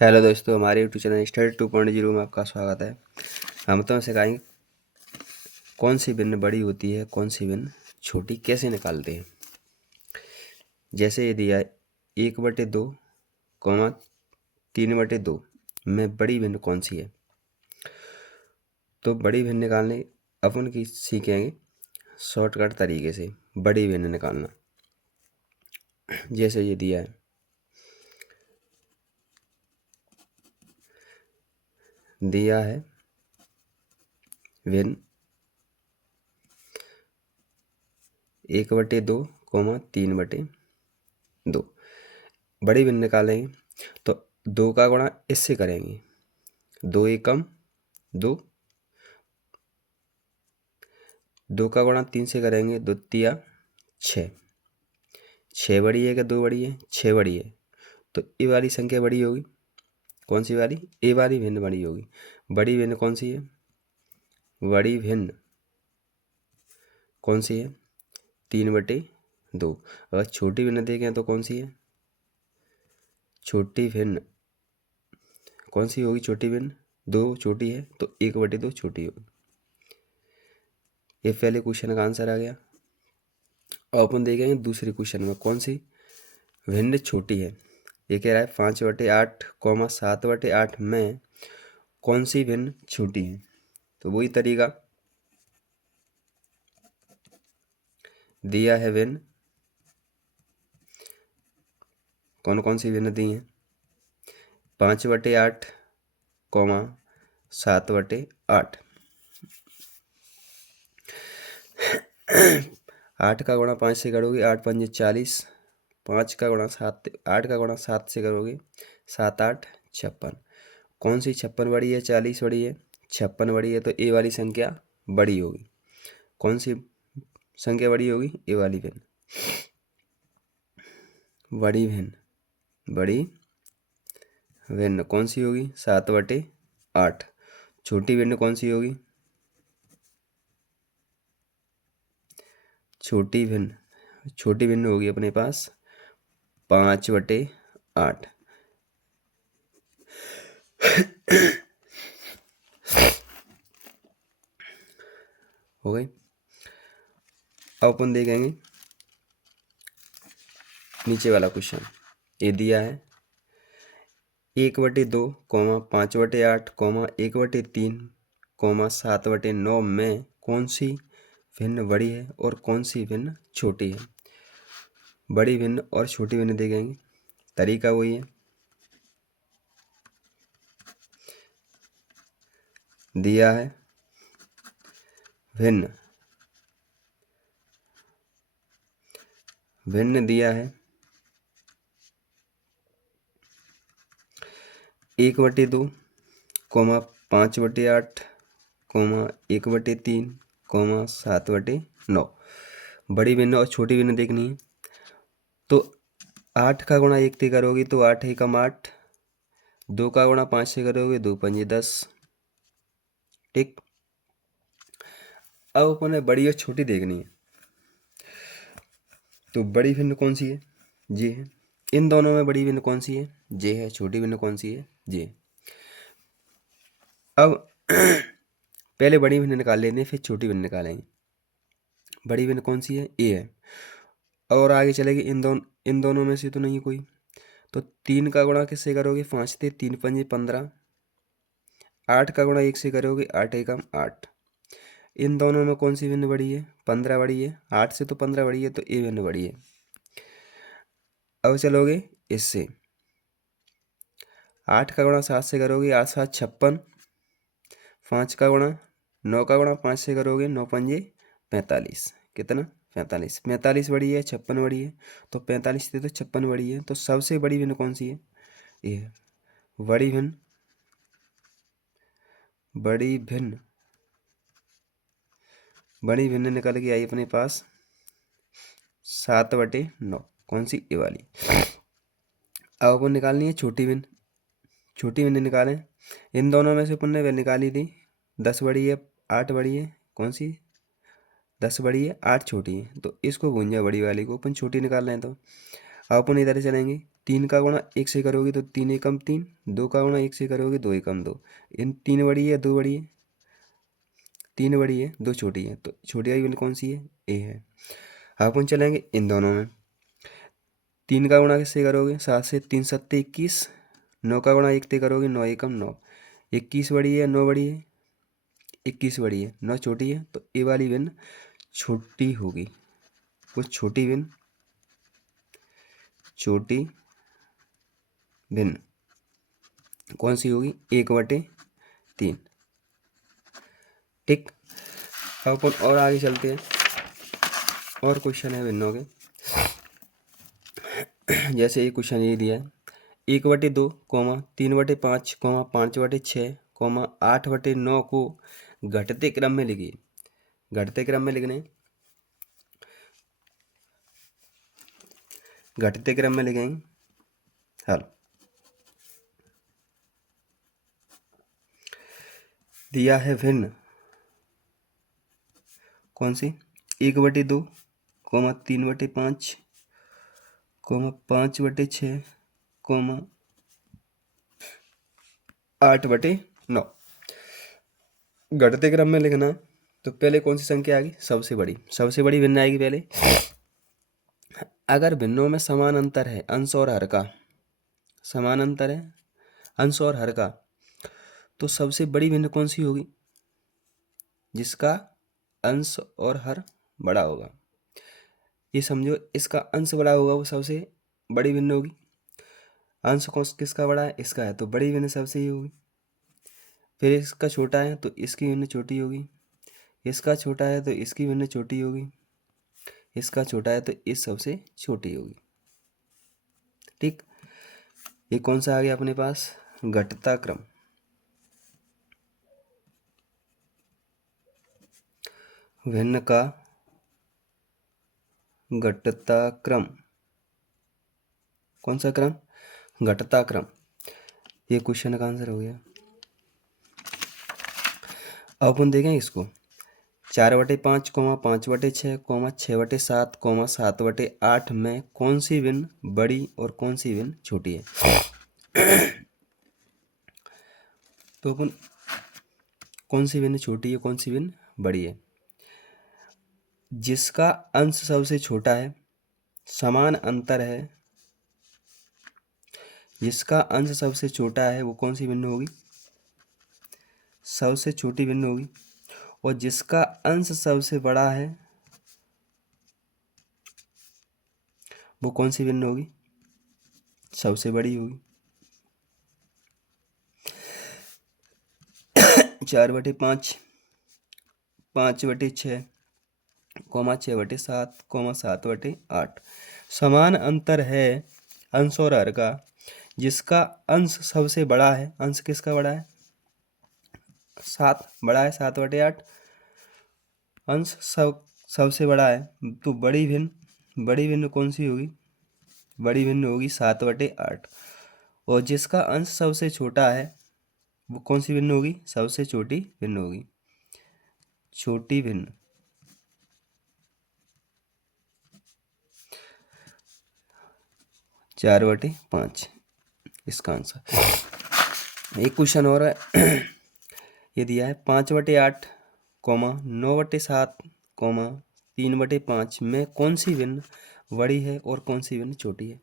Hello दोस्तों, हमारे YouTube channel study 2.0 में आपका स्वागत है। हम तो सिखाएंगे कौन सी भिन्न बड़ी होती है, कौन सी भिन्न छोटी, कैसे निकालते हैं। जैसे ये दिया है 1/2, 3/2 में बड़ी भिन्न कौन सी है। तो बड़ी भिन्न निकालने अपन की सीखेंगे शॉर्टकट तरीके से बड़ी भिन्न निकालना। जैसे ये दिया है भिन्न 1/2, 3/2। बड़ी भिन्न निकालेंगे तो 2 का गुणा इससे करेंगे, 2 एकम 2, 2 का गुणा 3 से करेंगे, 2 तिया 6। 6 बड़ी है कि 2 बड़ी है? 6 बड़ी है। तो ये वाली संख्या बड़ी होगी। कौन सी वाली? ए वाली भिन्न बड़ी होगी। बड़ी भिन्न कौन सी है? बड़ी भिन्न कौन सी है? 3/2। अगर छोटी भिन्न देखें तो कौन सी है? छोटी भिन्न कौन सी होगी? छोटी भिन्न 2 छोटी है तो 1/2 छोटी होगी। ये पहले क्वेश्चन का आंसर आ गया। अब अपन देखेंगे दूसरे क्वेश्चन में कौन सी भिन्न छोटी है। ये कह रहा है 5/8, 7/8 में कौन सी भिन्न छोटी है। तो वही तरीका दिया है भिन्न, कौन कौन सी भिन्न दी हैं? 5/8, 7/8। 8 का गुणा 5 से करोगे 8 पंजे 40। 5 का गुणा 7, 8 का गुणा 7 से करोगे 7 8 56। कौन सी 56 बड़ी है, 40 बड़ी है? 56 बड़ी है तो ए वाली संख्या बड़ी होगी। कौन सी संख्या बड़ी होगी? ए वाली भिन्न। बड़ी भिन्न कौन सी होगी? 7/8। छोटी भिन्न कौन सी होगी? छोटी भिन्न होगी अपने पास 5/8। हो गई। अब अपन देखेंगे नीचे वाला क्वेश्चन। ये दिया है 1/2, 5/8, 1/3, 7/9 में कौन सी भिन्न बड़ी है और कौन सी भिन्न छोटी है। बड़ी भिन्न और छोटी भिन्न देखेंगे। तरीका वही है, दिया है भिन्न दिया है 1/2, 5/8, 1/3, 7/9। बड़ी भिन्न और छोटी भिन्न देखनी है। तो 8 का गुणा 1 से करोगे तो 8 एकम 8। 2 का गुणा 5 से करोगे 2 पंजे 10। ठीक। अब अपन बड़ी और छोटी देखनी है। तो बड़ी भिन्न कौन सी है? ये है। इन दोनों में बड़ी भिन्न कौन सी है? ये है। छोटी भिन्न कौन सी है? ये। अब पहले बड़ी भिन्न निकाल लेते हैं, फिर छोटी भिन्न निकालेंगे। बड़ी भिन्न कौन सी है? ए है। और आगे चलेगी इन दोनों में से तो नहीं कोई। तो 3 का गुणा किससे करोगे? 5 से। 3 पंजे 15। 8 का गुणा 1 से करोगे 8 एकम 8। इन दोनों में कौन सी भिन्न बड़ी है? 15 बड़ी है। 8 से तो 15 बड़ी है तो ए भिन्न बड़ी है। अब चलोगे इससे 8 का गुणा 7 से करोगे 8 7 56। 5 का गुणा 9 का गुणा 5 से करोगे 9 पंजे 45। कितना? 45। 45 बड़ी है, 56 बड़ी है। तो 45 से तो 56 बड़ी है। तो सबसे बड़ी भिन्न कौन सी है? ये है। बड़ी भिन्न निकल के आई अपने पास 7/9। कौन सी? ए वाली। अब अपन निकालनी है छोटी भिन्न निकालें। इन दोनों में से अपन ने निकाली थी 10 बड़ी है 8 बड़ी है। कौन सी? 10 बड़ी है 8 छोटी है। तो इसको भूंजा बड़ी वाली को अपन छोटी निकाल रहे हैं। तो अब अपन इधर चलेंगे 3 का गुणा 1 से करोगे तो 3 एकम 3, 2 का गुणा 1 से करोगे 2 एकम 2। इन 3 बड़ी है 2 बड़ी है, 3 बड़ी है 2 छोटी है, तो छोटी वाली भिन्न कौन सी है? ए है। अब अपन चलेंगे इन दोनों में। 3 का गुणा किससे करोगे? 7 से, 3 सत्ते 21, 9 का गुणा 1 से करोगे 9 एकम 9, 21 बड़ी है 9 बड़ी है, 21 बड़ी है 9 छोटी है, तो ए वाली भिन्न छोटी होगी। वो छोटी भिन्न कौन सी होगी? 1/3। ठीक। अब अपन और आगे चलते हैं, और क्वेश्चन है भिन्नों के। जैसे ये क्वेश्चन ये दिया है 1/2, 3/5, 5/6, 8/9 को घटते क्रम में लिखिए। घटते क्रम में लिखने, घटते क्रम में लिखेंगे हल। दिया है भिन्न कौन सी? 1/2, 3/5, 5/6, 8/9। घटते क्रम में लिखना है, तो पहले कौन सी संख्या आएगी? सबसे बड़ी। सबसे बड़ी भिन्न आएगी पहले। अगर भिन्नों में समान अंतर है अंश और हर का, समान अंतर है अंश और हर का, तो सबसे बड़ी भिन्न कौन सी होगी? जिसका अंश और हर बड़ा होगा। ये समझो, इसका अंश बड़ा होगा वो सबसे बड़ी भिन्न होगी। अंश कौन किसका बड़ा है? इसका है, तो बड़ी भिन्न सबसे ही होगी। फिर इसका छोटा है तो इसकी भिन्न छोटी होगी, इसका छोटा है तो इसकी भिन्न छोटी होगी, इसका छोटा है तो इस सबसे छोटी होगी। ठीक। ये कौन सा आ गया अपने पास? घटता क्रम। भिन्न का घटता क्रम। कौन सा क्रम? घटता क्रम। ये क्वेश्चन का आंसर हो गया। अब अपन देखें इसको 4/5, 5/6, 6/7, 7/8 में कौन सी भिन्न बड़ी और कौन सी भिन्न छोटी है? तो अपन कौन सी भिन्न छोटी है, कौन सी भिन्न बड़ी है? जिसका अंश सबसे छोटा है, समान अंतर है, जिसका अंश सबसे छोटा है वो कौन सी भिन्न होगी? सबसे छोटी भिन्न होगी। और जिसका अंश सबसे बड़ा है वो कौन सी भिन्न होगी? सबसे बड़ी होगी। 4/5, 5/6, 6/7, 7/8 समान अंतर है अंश और हर का। जिसका अंश सबसे बड़ा है, अंश किसका बड़ा है? 7 बड़ा है, 7/8 अंश सबसे बड़ा है, तो बड़ी भिन्न कौन सी होगी? बड़ी भिन्न होगी 7/8। और जिसका अंश सबसे छोटा है वो कौन सी भिन्न होगी? सबसे छोटी भिन्न होगी। छोटी भिन्न 4/5 इसका आंसर। एक क्वेश्चन और है ये दिया है 5/8, 9/7, 3/5 में कौन सी भिन्न बड़ी है और कौन सी भिन्न छोटी है?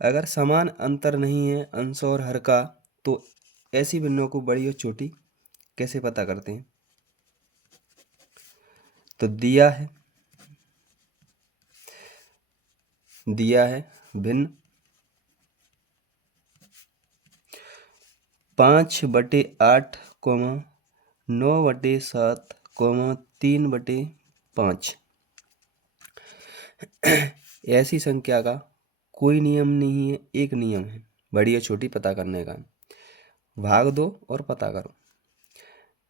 अगर समान अंतर नहीं है अंश और हर का, तो ऐसी भिन्नों को बड़ी और छोटी कैसे पता करते हैं? तो दिया है भिन्न 5/8, 9/7, 3/5। ऐसी संख्या का कोई नियम नहीं है, एक नियम है बड़ी या छोटी पता करने का। भाग दो और पता करो।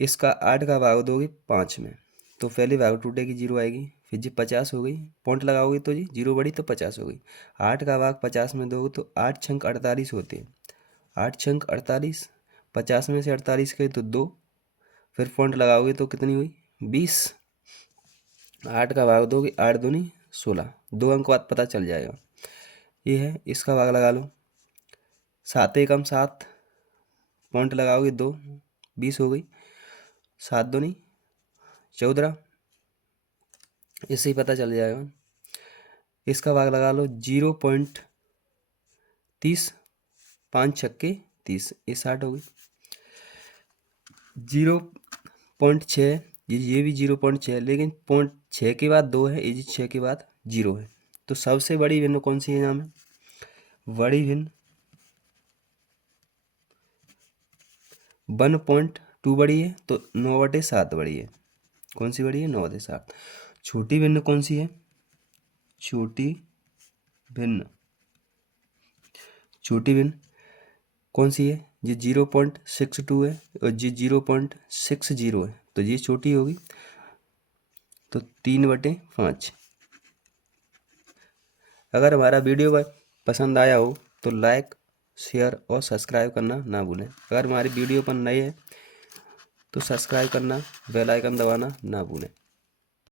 इसका 8 का भाग दोगे 5 में तो पहले भाग टूटेगी 0 आएगी, फिर जी 50 हो गई, पॉइंट लगाओगे तो जी 0 बड़ी तो 50 हो गई। 8 का भाग 50 में दोगे तो 8 छंक 48 होते हैं, 8 छंक 48, 50 में से 48 गए तो 2, फिर पॉइंट लगाओगे तो कितनी हुई? 20। 8 का भाग दोगे 8 दूनी 16, 2 अंक बाद पता चल जाएगा। ये है, इसका भाग लगा लो। 7 एकम 7, पॉइंट लगाओगे 2, 20 हो गई। 7 दूनी 14, इससे ही पता चल जाएगा। इसका भाग लगा लो 0.30, 5 छक्के 30, ये 60 हो गई। 0.6, ये भी 0.6, लेकिन 0.6 के बाद 2 है, ये 6 के बाद 0 है। तो सबसे बड़ी भिन्न कौन सी है यहाँ में? बड़ी भिन्न 1.2 बड़ी है, तो 9/7 बड़ी है। कौन सी बड़ी है? 9/7। छोटी भिन्न कौन सी है? छोटी भिन्न कौन सी है? ये 0.62 है और ये 0.60 है, तो ये छोटी होगी, तो 3/5। अगर हमारा वीडियो पसंद आया हो तो लाइक, शेयर और सब्सक्राइब करना ना भूलें। अगर हमारी वीडियो पर नए हैं तो सब्सक्राइब करना, बेल आइकन दबाना ना भूलें।